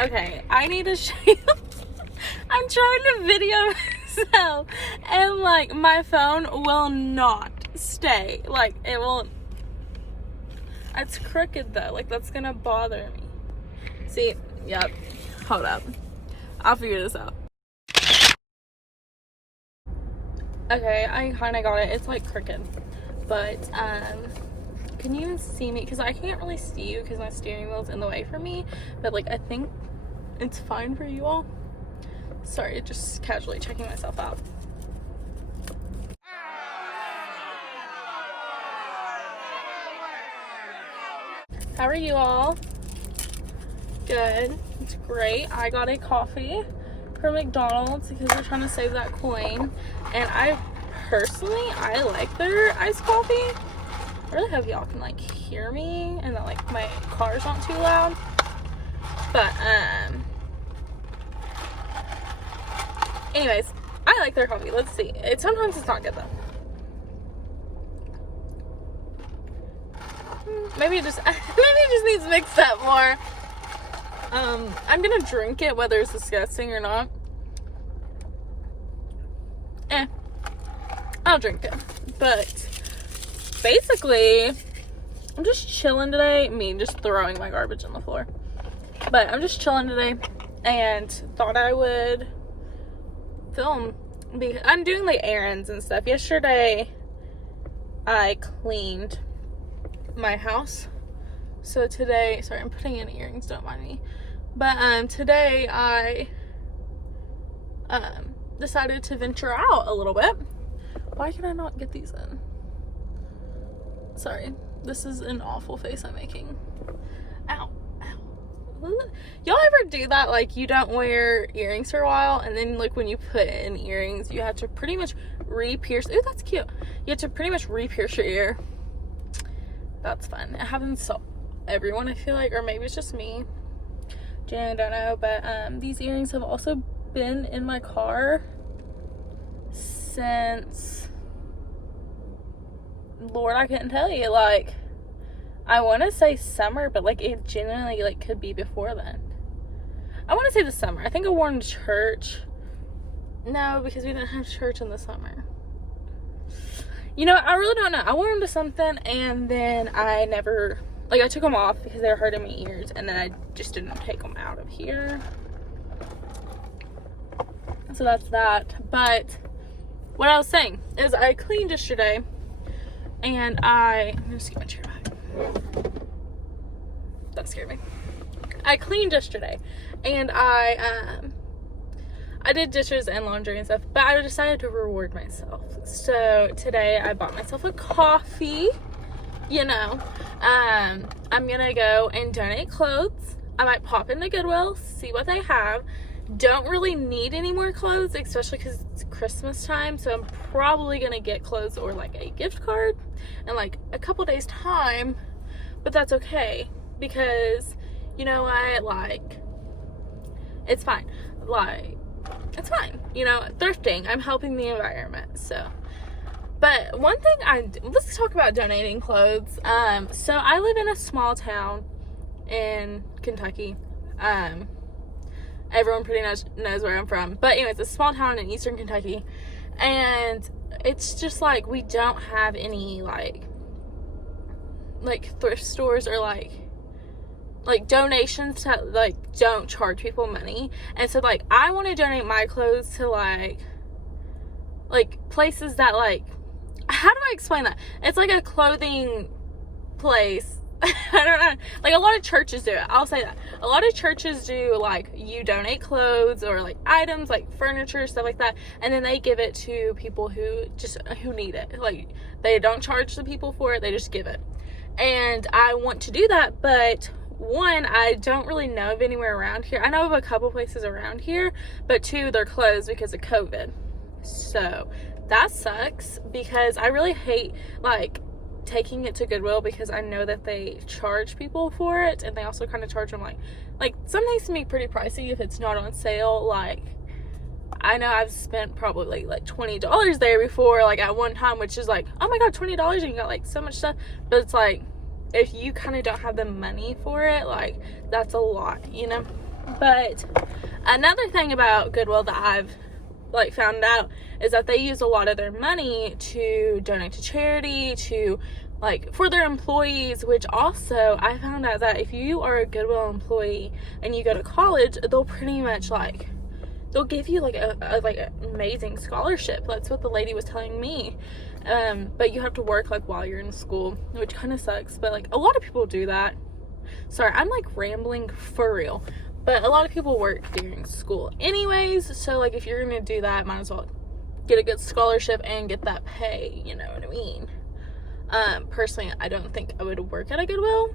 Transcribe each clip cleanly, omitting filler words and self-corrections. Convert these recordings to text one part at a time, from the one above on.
Okay, I need to show you. I'm trying to video myself, and like my phone will not stay. Like it won't. It's crooked though. Like that's gonna bother me. See? Yep. Hold up. I'll figure this out. Okay, I kind of got it. It's like crooked, but can you even see me? Because I can't really see you because my steering wheel's in the way for me. But like I think it's fine for you all. Sorry, just casually checking myself out. How are you all? Good. It's great. I got a coffee from McDonald's because we're trying to save that coin. And I like their iced coffee. I really hope y'all can like hear me and that like my car's not too loud. But anyways, I like their coffee. Let's see. Sometimes it's not good though. Maybe it just needs mixed up more. I'm gonna drink it whether it's disgusting or not. I'll drink it. But basically, I'm just chilling today. Just throwing my garbage on the floor. But I'm just chilling today and thought I would film. I'm doing like errands and stuff. Yesterday, I cleaned my house. So today, sorry, I'm putting in earrings, don't mind me. But today I decided to venture out a little bit. Why can I not get these in? Sorry, this is an awful face I'm making. Ow, ow. Y'all ever do that? Like you don't wear earrings for a while, and then like when you put in earrings, you have to pretty much re-pierce. Ooh, that's cute. You have to pretty much re-pierce your ear. That's fun. It happens to everyone, I feel like, or maybe it's just me. I don't know, but these earrings have also been in my car since, Lord, I couldn't tell you. Like, I want to say summer, but like it genuinely like could be before then. I want to say the summer. I think I wore them to church. No, because we didn't have church in the summer. You know, I really don't know. I wore them to something, and then I never, like, I took them off because they were hurting my ears, and then I just didn't take them out of here. So that's that. But what I was saying is I cleaned yesterday, and I'm gonna just get my chair back. That scared me. I cleaned yesterday, and I did dishes and laundry and stuff, but I decided to reward myself. So today I bought myself a coffee, you know. I'm gonna go and donate clothes. I might pop into Goodwill, see what they have. Don't really need any more clothes, especially because it's Christmas time, so I'm probably gonna get clothes or like a gift card in like a couple days time, but that's okay because you know what, like, it's fine. Like, it's fine, you know, thrifting, I'm helping the environment. So, but one thing let's talk about donating clothes. So I live in a small town in Kentucky. Everyone pretty much knows where I'm from, but anyways, it's a small town in eastern Kentucky, and it's just like we don't have any like thrift stores or like donations to like don't charge people money. And so like I want to donate my clothes to like places that like, how do I explain that? It's like a clothing place. I don't know, like a lot of churches do it. I'll say that a lot of churches do, like, you donate clothes or like items like furniture, stuff like that, and then they give it to people who need it. Like, they don't charge the people for it, they just give it. And I want to do that, but one, I don't really know of anywhere around here. I know of a couple places around here, but two, they're closed because of COVID. So that sucks, because I really hate like taking it to Goodwill, because I know that they charge people for it, and they also kind of charge them like some things can be pretty pricey if it's not on sale. Like, I know I've spent probably like $20 there before, like at one time, which is like, oh my god, $20 and you got like so much stuff. But it's like, if you kind of don't have the money for it, like, that's a lot, you know. But another thing about Goodwill that I've like found out is that they use a lot of their money to donate to charity, to like for their employees, which also I found out that if you are a Goodwill employee and you go to college, they'll pretty much like they'll give you like a like an amazing scholarship. That's what the lady was telling me. But you have to work like while you're in school, which kind of sucks, but like a lot of people do that. Sorry, I'm like rambling for real, but a lot of people work during school anyways, so like if you're gonna do that, might as well get a good scholarship and get that pay, you know what I mean? Personally, I don't think I would work at a Goodwill.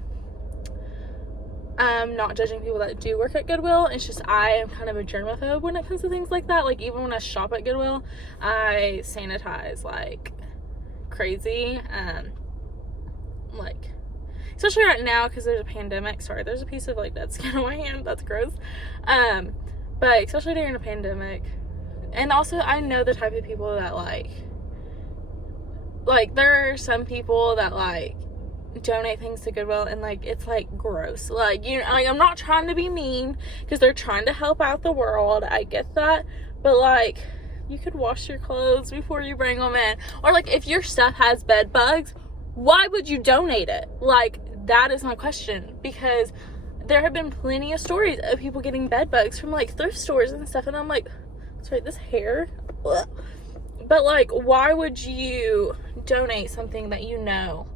I'm not judging people that do work at Goodwill. It's just I am kind of a germaphobe when it comes to things like that. Like even when I shop at Goodwill, I sanitize like crazy. Like especially right now because there's a pandemic. Sorry, there's a piece of like dead skin on my hand. That's gross. But especially during a pandemic, and also I know the type of people that like there are some people that like donate things to Goodwill and like it's like gross, like, you know, like I'm not trying to be mean because they're trying to help out the world, I get that, but like you could wash your clothes before you bring them in, or like if your stuff has bed bugs, why would you donate it? Like that is my question, because there have been plenty of stories of people getting bed bugs from like thrift stores and stuff, and I'm like, sorry, this hair. Ugh. But like why would you donate something that you know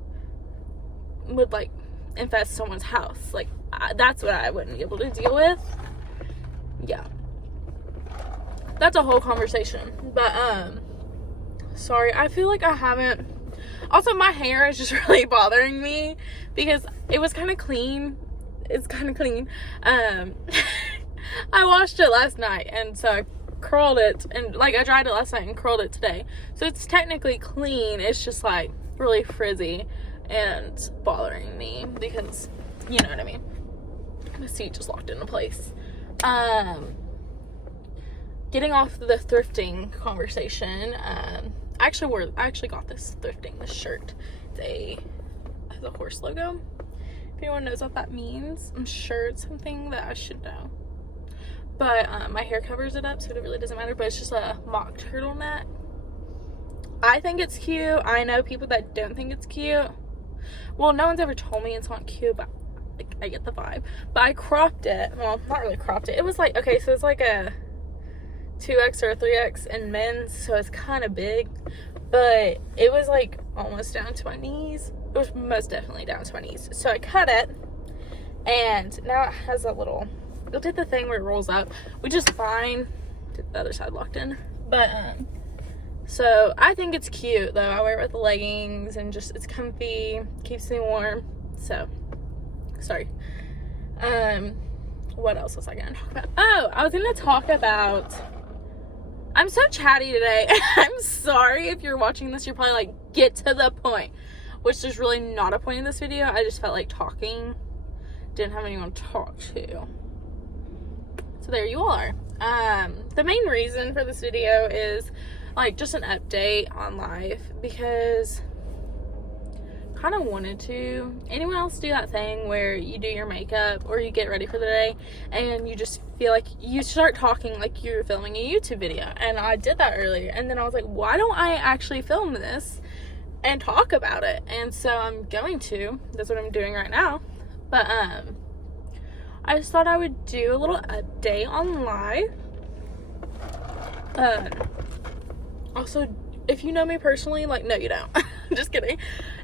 would like infest someone's house? Like that's what I wouldn't be able to deal with. Yeah, that's a whole conversation. But sorry, I feel like I haven't, also my hair is just really bothering me because it was kind of clean. It's kind of clean. I washed it last night, and so I curled it, and like I dried it last night and curled it today, so it's technically clean. It's just like really frizzy and bothering me because, you know what I mean, my seat just locked into place. Getting off the thrifting conversation, I actually got this shirt. It has a horse logo. If anyone knows what that means, I'm sure it's something that I should know. But my hair covers it up, so it really doesn't matter. But it's just a mock turtleneck. I think it's cute. I know people that don't think it's cute. Well, no one's ever told me it's not cute, but like, I get the vibe. But I cropped it. Well, not really cropped it. It was like, okay, so it's like a 2X or a 3X in men's, so it's kind of big. But it was like almost down to my knees. It was most definitely down to my knees. So I cut it, and now it has a little, it did the thing where it rolls up, which is fine. The other side locked in. But, so I think it's cute though. I wear it with the leggings and just, it's comfy, keeps me warm. So, sorry. What else was I gonna talk about? Oh, I was gonna talk about, I'm so chatty today. I'm sorry if you're watching this, you're probably like, get to the point. Which there's really not a point in this video. I just felt like talking. Didn't have anyone to talk to. So there you are. The main reason for this video is like just an update on life, because I kind of wanted to. Anyone else do that thing where you do your makeup or you get ready for the day and you just feel like you start talking like you're filming a YouTube video? And I did that earlier, and then I was like, why don't I actually film this and talk about it? And so I'm going to. That's what I'm doing right now. But I just thought I would do a little update on life. Also, if you know me personally, like, no you don't. Just kidding.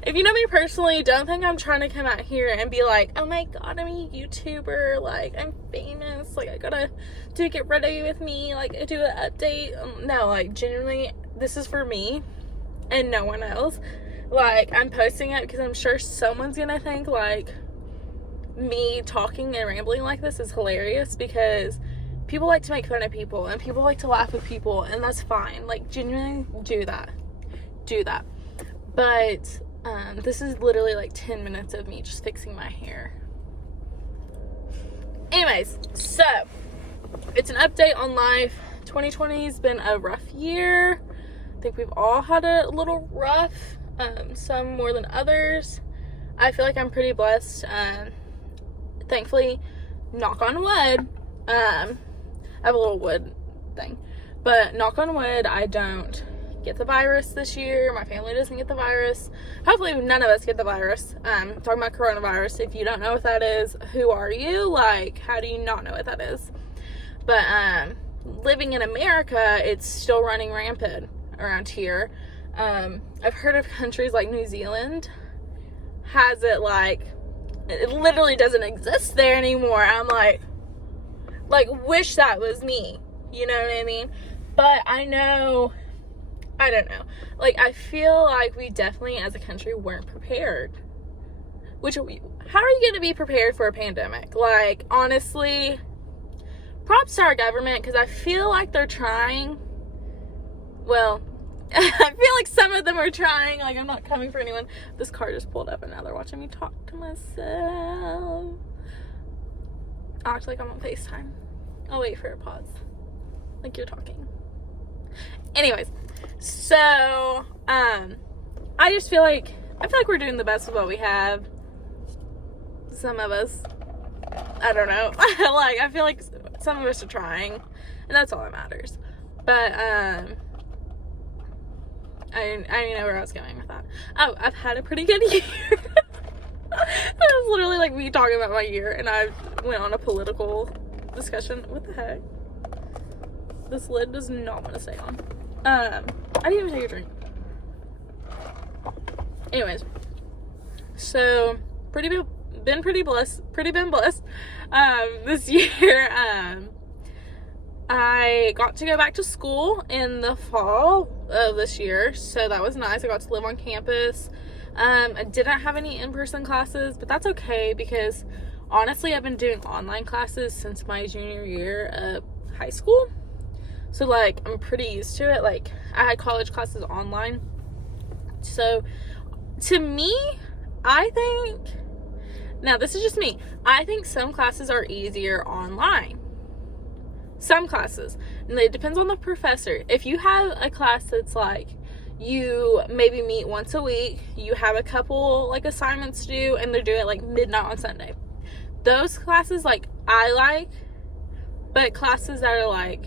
If you know me personally, don't think I'm trying to come out here and be like, oh my god, I'm a YouTuber, like, I'm famous, like, I gotta get ready with me, like, do an update. No, like, genuinely, this is for me and no one else. Like, I'm posting it because I'm sure someone's gonna think like me talking and rambling like this is hilarious, because people like to make fun of people and people like to laugh with people, and that's fine. Like, genuinely do that. But this is literally like 10 minutes of me just fixing my hair. Anyways, so it's an update on life. 2020 has been a rough year. I think we've all had a little rough, some more than others. I feel like I'm pretty blessed. Thankfully, knock on wood, I have a little wood thing. But knock on wood, I don't get the virus this year. My family doesn't get the virus. Hopefully none of us get the virus. Talking about coronavirus. If you don't know what that is, who are you? Like, how do you not know what that is? But living in America, it's still running rampant around here. I've heard of countries like New Zealand has it like, it literally doesn't exist there anymore. I'm like, wish that was me. You know what I mean? But I don't know. Like, I feel like we definitely, as a country, weren't prepared. How are you going to be prepared for a pandemic? Like, honestly, props to our government, because I feel like they're trying. Well, I feel like some of them are trying. Like, I'm not coming for anyone. This car just pulled up, and now they're watching me talk to myself. I'll act like I'm on FaceTime. I'll wait for a pause. Like you're talking. Anyways, so, I just feel like, we're doing the best with what we have. Some of us, I don't know. Like, I feel like some of us are trying, and that's all that matters. But, I know where I was going with that. Oh, I've had a pretty good year. That was literally like me talking about my year, and I went on a political discussion. What the heck? This lid does not want to stay on. I didn't even take a drink. Anyways, so been blessed this year. I got to go back to school in the fall of this year, so that was nice. I got to live on campus. I didn't have any in-person classes, but that's okay, because honestly, I've been doing online classes since my junior year of high school. So, like, I'm pretty used to it. Like, I had college classes online. So, to me, I think, now this is just me, I think some classes are easier online. Some classes. And it depends on the professor. If you have a class that's like, you maybe meet once a week, you have a couple, like, assignments to do, and they're doing it, like, midnight on Sunday. Those classes, like, I like. But classes that are, like,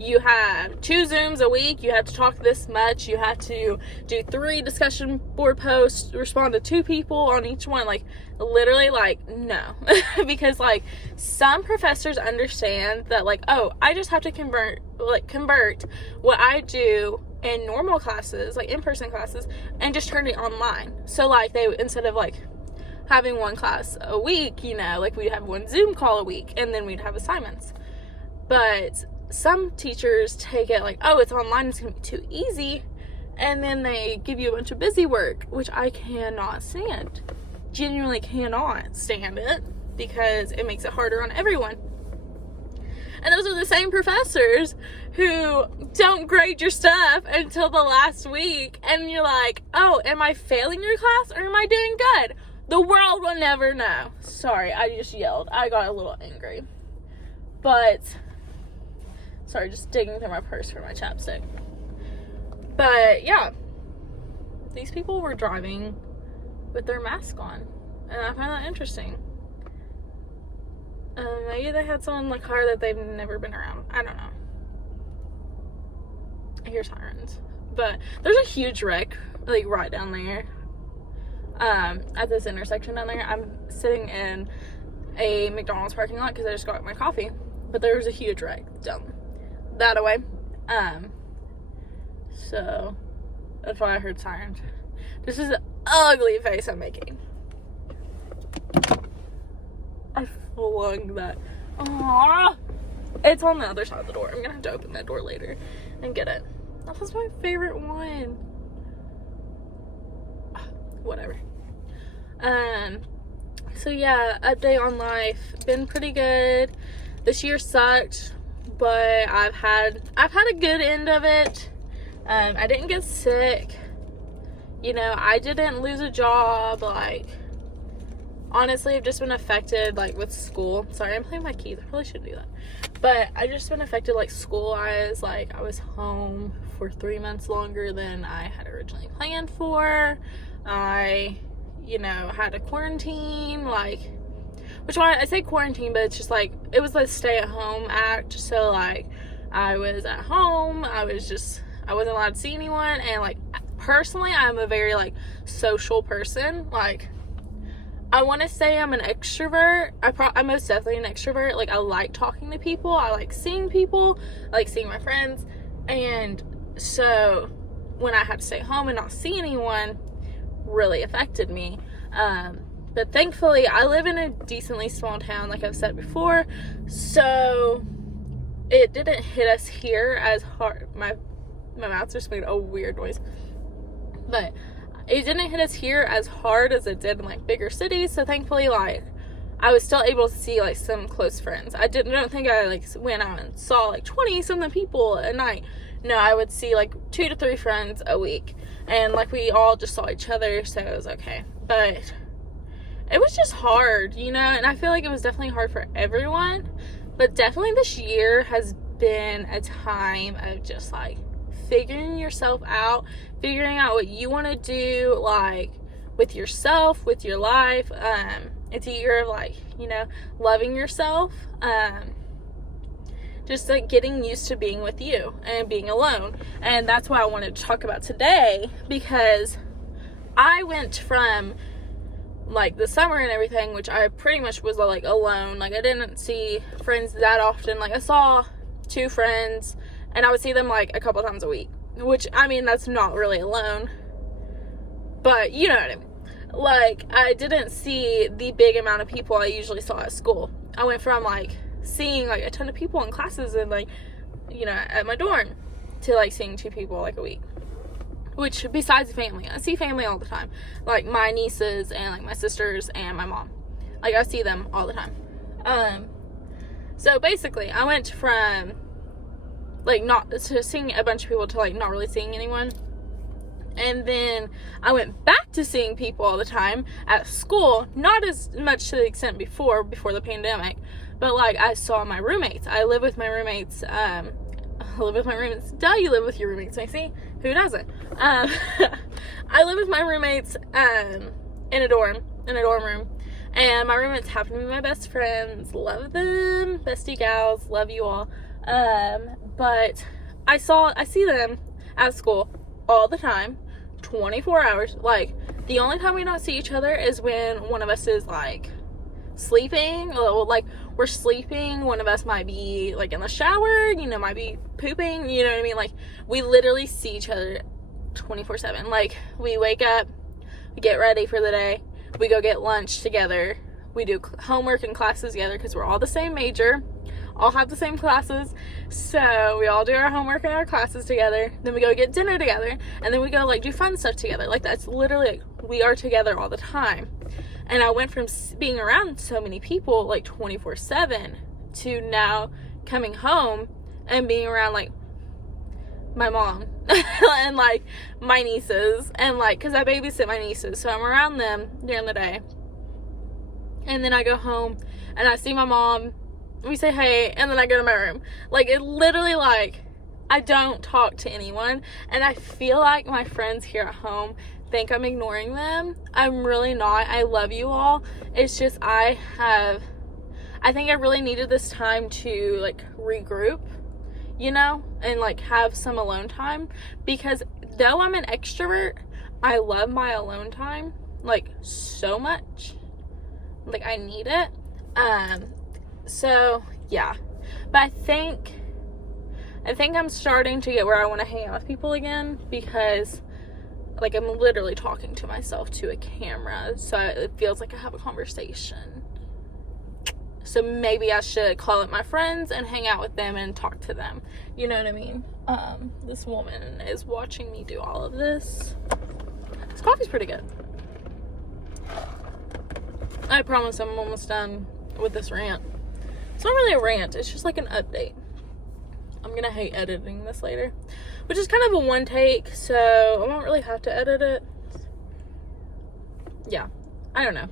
you have 2 Zooms a week, you have to talk this much, you have to do 3 discussion board posts, respond to 2 people on each one, like, literally, like, no. Because, like, some professors understand that, like, oh, I just have to convert what I do in normal classes, like, in-person classes, and just turn it online. So, like, they, instead of, like, having 1 class a week, you know, like, we'd have 1 Zoom call a week, and then we'd have assignments. But some teachers take it like, oh, it's online, it's gonna be too easy, and then they give you a bunch of busy work, which I cannot stand. Genuinely cannot stand it, because it makes it harder on everyone. And those are the same professors who don't grade your stuff until the last week, and you're like, oh, am I failing your class, or am I doing good? The world will never know. Sorry, I just yelled. I got a little angry. But sorry, just digging through my purse for my chapstick. But, yeah. These people were driving with their mask on. And I find that interesting. Maybe they had someone in the car that they've never been around. I don't know. I hear sirens. But there's a huge wreck, like, right down there. At this intersection down there. I'm sitting in a McDonald's parking lot because I just got my coffee. But there was a huge wreck down that away. So that's why I heard sirens. This is an ugly face I'm making. I flung that. Aww. It's on the other side of the door. I'm gonna have to open that door later and get it. That was my favorite one. Whatever. So yeah, update on life. Been pretty good. This year sucked, but I've had a good end of it. I didn't get sick. You know, I didn't lose a job. Like, honestly, I've just been affected, like, with school. Sorry, I'm playing my keys. I probably shouldn't do that. But I just been affected, like, school-wise. Like, I was home for 3 months longer than I had originally planned for. I, you know, had a quarantine. Like, which I say quarantine, but it's just like, it was a stay-at-home act. So like, I was at home, I wasn't allowed to see anyone, and like, personally, I'm a very like social person. Like, I want to say I'm an extrovert. I'm most definitely an extrovert. Like, I like talking to people, I like seeing people, I like seeing my friends, and so when I had to stay home and not see anyone, really affected me. But thankfully, I live in a decently small town, like I've said before, so it didn't hit us here as hard. My mouth just made a weird noise. But it didn't hit us here as hard as it did in, like, bigger cities, so thankfully, like, I was still able to see, like, some close friends. I don't think I, like, went out and saw, like, 20-something people a night. No, I would see, like, 2 to 3 friends a week, and, like, we all just saw each other, so it was okay. But it was just hard, you know, and I feel like it was definitely hard for everyone, but definitely this year has been a time of just, like, figuring yourself out, figuring out what you want to do, like, with yourself, with your life. It's a year of, like, you know, loving yourself, just, like, getting used to being with you and being alone. And that's what I wanted to talk about today, because I went from, like, the summer and everything, which I pretty much was, like, alone. Like, I didn't see friends that often. Like, I saw 2 friends, and I would see them, like, a couple times a week, which, I mean, that's not really alone, but you know what I mean. Like, I didn't see the big amount of people I usually saw at school. I went from, like, seeing, like, a ton of people in classes and, like, you know, at my dorm, to, like, seeing 2 people, like, a week. Which, besides family, I see family all the time. Like, my nieces and, like, my sisters and my mom. Like, I see them all the time. So, basically, I went from, like, not to seeing a bunch of people to, like, not really seeing anyone. And then I went back to seeing people all the time at school, not as much to the extent before the pandemic, but, like, I saw my roommates. I live with my roommates. Duh, you live with your roommates, Macy. Who doesn't? I live with my roommates in a dorm room, and my roommates happen to be my best friends. Love them, bestie gals, love you all. But I see them at school all the time, 24 hours. Like, the only time we don't see each other is when one of us is, like, sleeping, or, like, we're sleeping, one of us might be, like, in the shower, you know, might be pooping, you know what I mean? Like, we literally see each other 24/7. Like, we wake up, we get ready for the day, we go get lunch together, we do homework and classes together, because we're all the same major, all have the same classes, so we all do our homework and our classes together, then we go get dinner together, and then we go, like, do fun stuff together. Like, that's literally, like, we are together all the time. And I went from being around so many people, like, 24/7, to now coming home and being around, like, my mom and, like, my nieces, and, like, because I babysit my nieces, so I'm around them during the day, and then I go home and I see my mom, we say hey, and then I go to my room. Like, it literally, like, I don't talk to anyone, and I feel like my friends here at home think I'm ignoring them. I'm really not. I love you all. It's just I think I really needed this time to, like, regroup, you know, and, like, have some alone time, because though I'm an extrovert, I love my alone time, like, so much. Like, I need it. So yeah, but I think I'm starting to get where I want to hang out with people again, because, like, I'm literally talking to myself to a camera, so it feels like I have a conversation. So maybe I should call up my friends and hang out with them and talk to them. You know what I mean? This woman is watching me do all of this. This coffee's pretty good. I promise I'm almost done with this rant. It's not really a rant, it's just like an update. I'm gonna hate editing this later, which is kind of a one take, so I won't really have to edit it. Yeah, I don't know.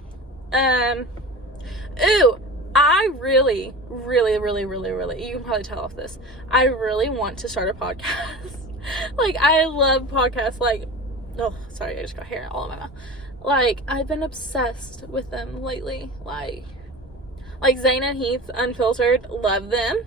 Ooh, I really, you can probably tell off this, I really want to start a podcast. Like, I love podcasts. Like, oh, sorry, I just got hair all in my mouth. Like, I've been obsessed with them lately. Like, Like Zane and Heath Unfiltered, love them.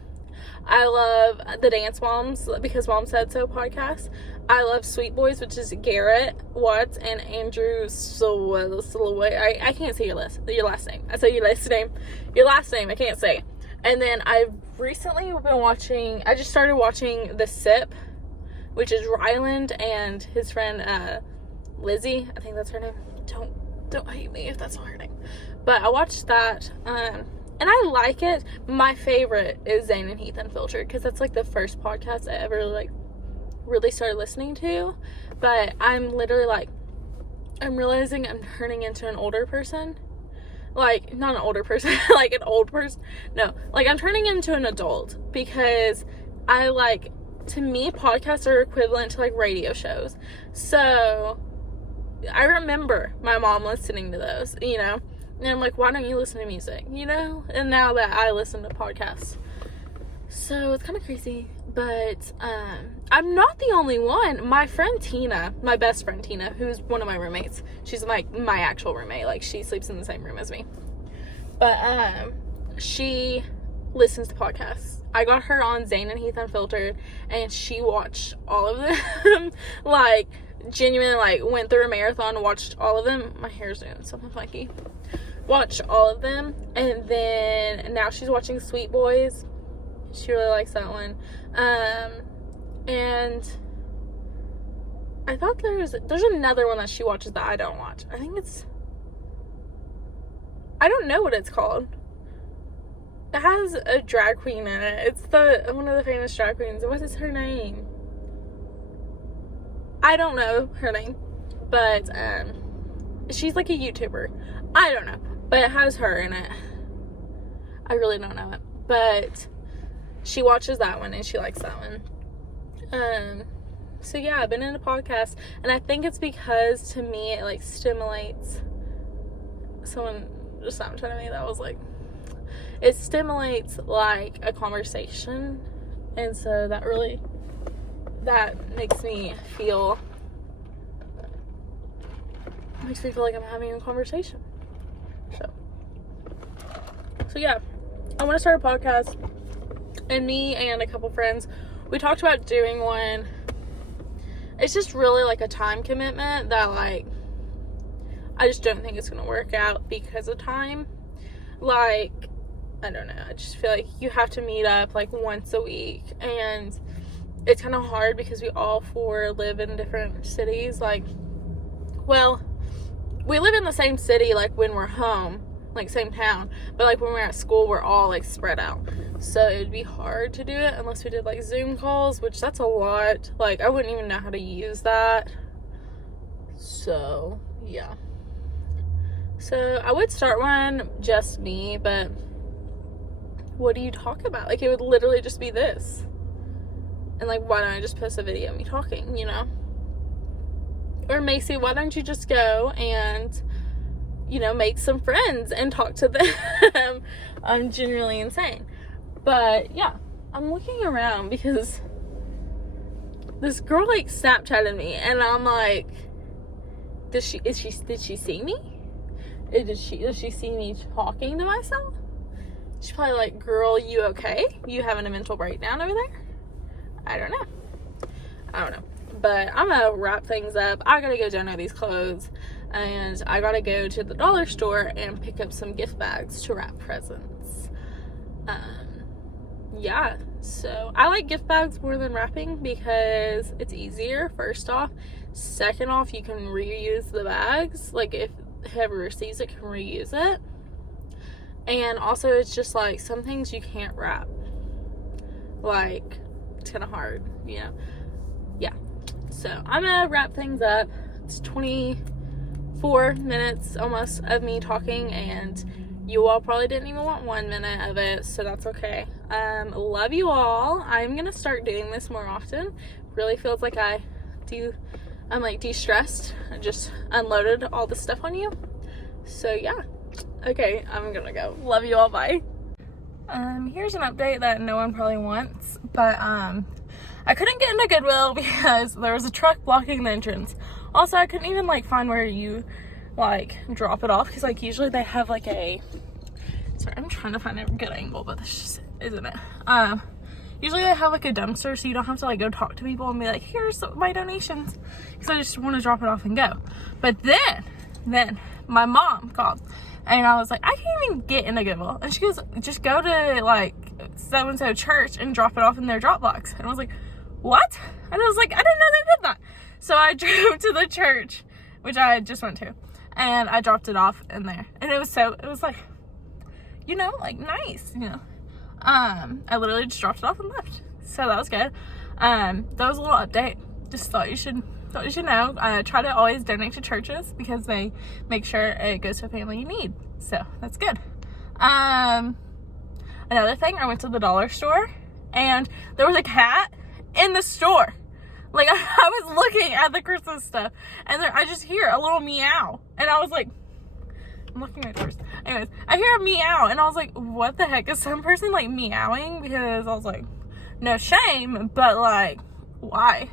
I love the Dance Moms Because Mom Said So podcast. I love Sweet Boys, which is Garrett Watts and Andrew Soloway. I can't say your last name. I say your last name. Your last name, I can't say. And then I've recently been watching, I just started watching The Sip, which is Ryland and his friend Lizzie. I think that's her name. Don't hate me if that's not her name. But I watched that, and I like it. My favorite is Zane and Heath Unfiltered, because that's like the first podcast I ever like really started listening to. But I'm literally like, I'm realizing I'm turning into an older person. Like, not an older person, like an old person. No, like I'm turning into an adult, because I like, to me, podcasts are equivalent to like radio shows. So I remember my mom listening to those, you know, and I'm like, why don't you listen to music, you know? And now that I listen to podcasts, so it's kind of crazy. But I'm not the only one. My friend Tina, my best friend Tina, who's one of my roommates, she's my actual roommate, like she sleeps in the same room as me, but she listens to podcasts. I got her on Zane and Heath Unfiltered, and she watched all of them. Like, genuinely, like, went through a marathon, watched all of them. My hair's doing something funky. Watched all of them, and then now she's watching Sweet Boys. She really likes that one. And I thought there's another one that she watches that I don't watch. I think I don't know what it's called. It has a drag queen in it. It's one of the famous drag queens. What is her name? I don't know her name, but she's like a YouTuber. I don't know, but it has her in it. I really don't know it, but she watches that one and she likes that one. So yeah, I've been in a podcast, and I think it's because to me it like stimulates. Someone just snapped at me that was like, it stimulates like a conversation, and so that makes me feel like I'm having a conversation. So yeah, I want to start a podcast, and me and a couple friends, we talked about doing one. It's just really like a time commitment that like I just don't think it's gonna work out because of time. Like, I don't know, I just feel like you have to meet up like once a week, and it's kind of hard because we all four live in different cities. Like, well, we live in the same city like when we're home, like same town, but like when we're at school we're all like spread out, so it would be hard to do it unless we did like Zoom calls, which that's a lot. Like, I wouldn't even know how to use that. So yeah, so I would start one, just me, but what do you talk about? Like, it would literally just be this, and like, why don't I just post a video of me talking, you know? Or Macy, why don't you just go and, you know, make some friends and talk to them? I'm genuinely insane. But yeah, I'm looking around because this girl like Snapchatted me, and I'm like, did she see me? Did she see me talking to myself? She's probably like, girl, you okay? You having a mental breakdown over there? I don't know. But I'm gonna wrap things up. I gotta go donate these clothes, and I gotta go to the dollar store and pick up some gift bags to wrap presents. Yeah, so I like gift bags more than wrapping because it's easier, first off. Second off, you can reuse the bags. Like, if whoever receives it can reuse it. And also, it's just like, some things you can't wrap. Like, it's kind of hard, you know? Yeah. So, I'm gonna wrap things up. It's 24 minutes almost of me talking, and you all probably didn't even want 1 minute of it, so that's okay. Love you all. I'm gonna start doing this more often. Really feels like I'm like de-stressed. I just unloaded all the stuff on you. So yeah. Okay, I'm gonna go. Love you all, bye. Here's an update that no one probably wants, but I couldn't get into Goodwill because there was a truck blocking the entrance. Also, I couldn't even like find where you like drop it off, because like usually they have like a Sorry, I'm trying to find a good angle, but this just isn't it. Usually they have like a dumpster, so you don't have to like go talk to people and be like, here's my donations, because I just want to drop it off and go. But then my mom called, and I was like, I can't even get in a Goodwill. And she goes, just go to like so-and-so church and drop it off in their drop box. And I was like, what? And I was like, I didn't know they did that. So I drove to the church, which I just went to, and I dropped it off in there. And it was like, you know, like nice, you know. I literally just dropped it off and left. So that was good. That was a little update. Just thought you should know. Try to always donate to churches because they make sure it goes to a family you need. So that's good. Another thing, I went to the dollar store and there was a cat in the store. Like I was looking at the Christmas stuff and I just hear a little meow. And I was like, I'm looking at first. Anyways, I hear a meow and I was like, what the heck? Is some person like meowing? Because I was like, no shame, but like, why?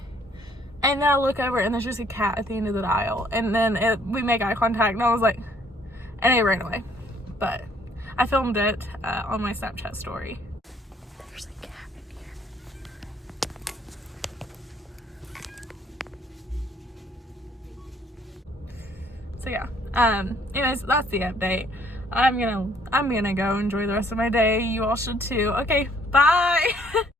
And then I look over and there's just a cat at the end of the aisle. And then we make eye contact and I was like, and it ran away. But I filmed it on my Snapchat story. There's a cat in here. So yeah. Anyways, that's the update. I'm gonna go enjoy the rest of my day. You all should too. Okay, bye.